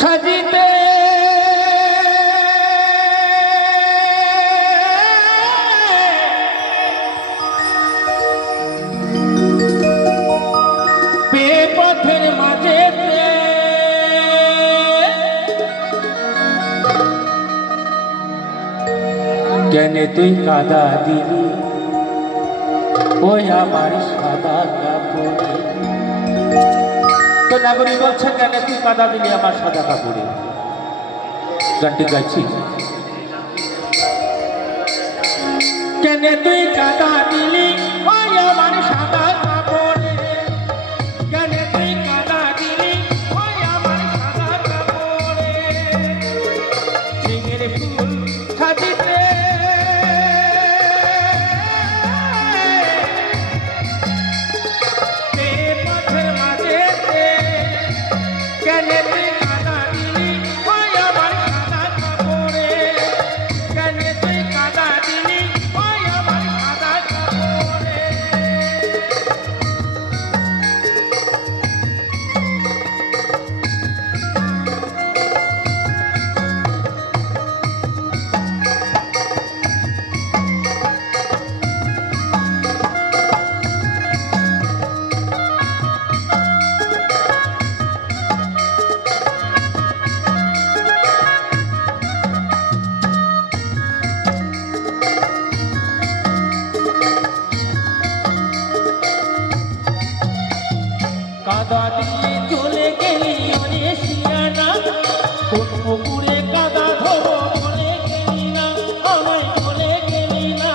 সাজিতে পথের মাঝে কেন তুই কাদা দিলি ওই আমার সাদা কাপড়ে। তো নাগরিক বলছে কেন তুই কাদা দিলি আমার সাদা কাপড়ে। গানটি গাইছি। কেন তুই কাদা দিলি ওই আমার সাদা কাপড়ে। কেন তুই কাদা দিলি ওই আমার সাদা কাপড়ে। ঝিঙের ফুল সাজিতে পথের মাঝে কেন তুই কাদা দিলি ওই আমার সাদা কাপড়ে। কেন তুই কাদা দিলি ওই আমার সাদা কাপড়ে। কাদা দিয়ে চলে গেলি অনে শিয়ানা কোন পুকুরে কাদা ধরো বলে গেলি না আমায় বলে গেলি না।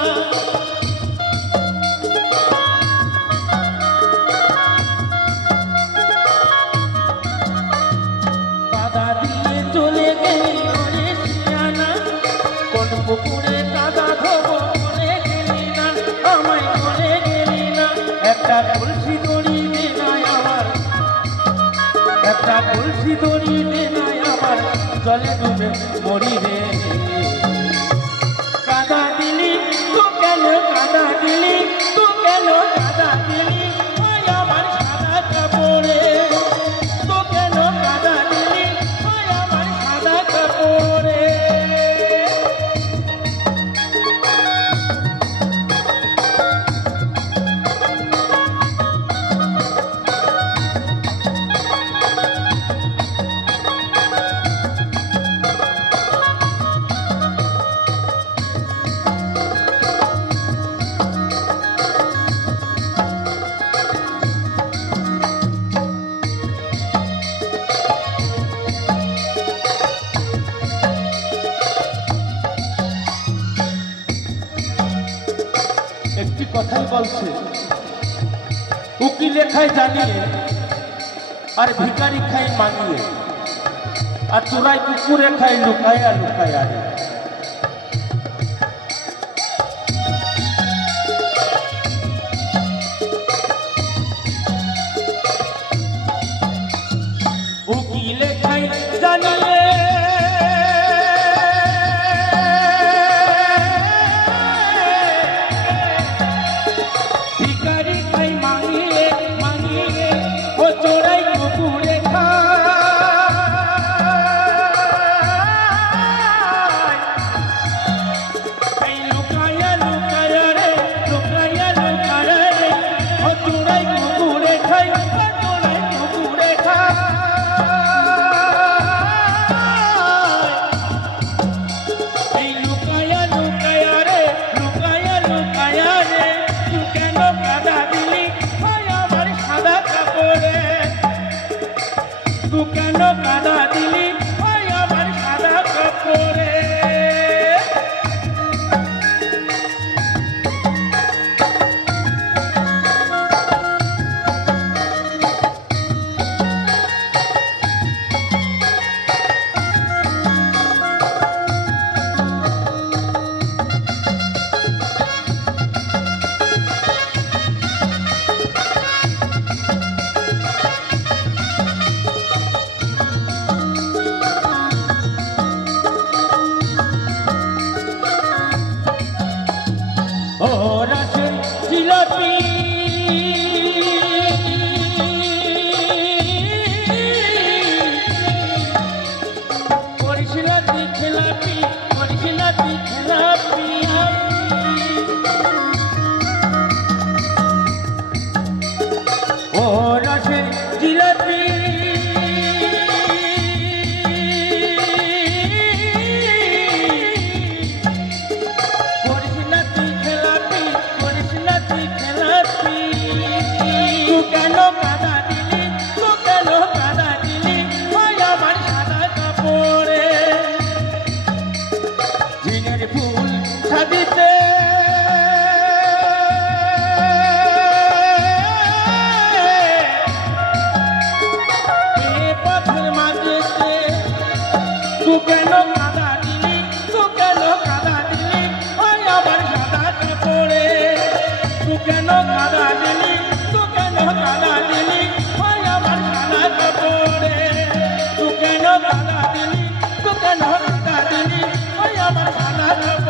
কাদা দিয়ে চলে গেলি অনে শিয়ানা কোন পুকুরে কাদা ধরো বলে গেলি না আমায় বলে গেলি না। একটা কলসি দড়ি দে নাই আমার একটা কলসি দড়ি দে নাই আমার জলে ডুবে মরি রে। কাদা দিলি তো কেন কাদা দিলি তো কেন কাদা দিলি ওই আমার সাদা কাপড়ে। তো কেন কাদা দিলি ওই আমার সাদা কাপড়ে। একটি কথাই বলছে উকিলে খাই জানিয়ে আর ভিখারি খাই মানিয়ে আর চোরাই কুকুরে খাই লুকায়া লুকায়া রে। উকিলে খাই জানিয়ে ভিখারি খাই মানিয়ে মানিয়ে ও চোরাই কুকুরে খাই লুকায়া লুকায়া রে লুকায়া লুকায়া রে ও চোরাই কুকুরে খাই ও চোরাই কুকুরে খাই। এই লুকায়া লুকায়া রে লুকায়া লুকায়া রে তুই কেন কাদা দিলি ওই আমার সাদা কাপড়ে। তুই কেন কাদা দিলি ওই আমার সাদা কাপড়ে। জিলাপি করিস না তুই খেলাপি, করিস না তুই খেলাপি। তুই কেন কাদা দিলি, তুই কেন কাদা দিলি ওই আমার সাদা কাপড়ে। ঝিঙের ফুল সাজিতে পথের মাঝেতে তুই কেন কাদা দিলি, তুই কেন কাদা দিলি ওই আমার সাদা কাপড়ে। তুই কেন কাদা দিলি, তুই কেন কাদা দিলি ওই আমার সাদা কাপড়ে। তুই কেন কাদা দিলি, তুই কেন কাদা দিলি ওই আমার সাদা কাপড়ে।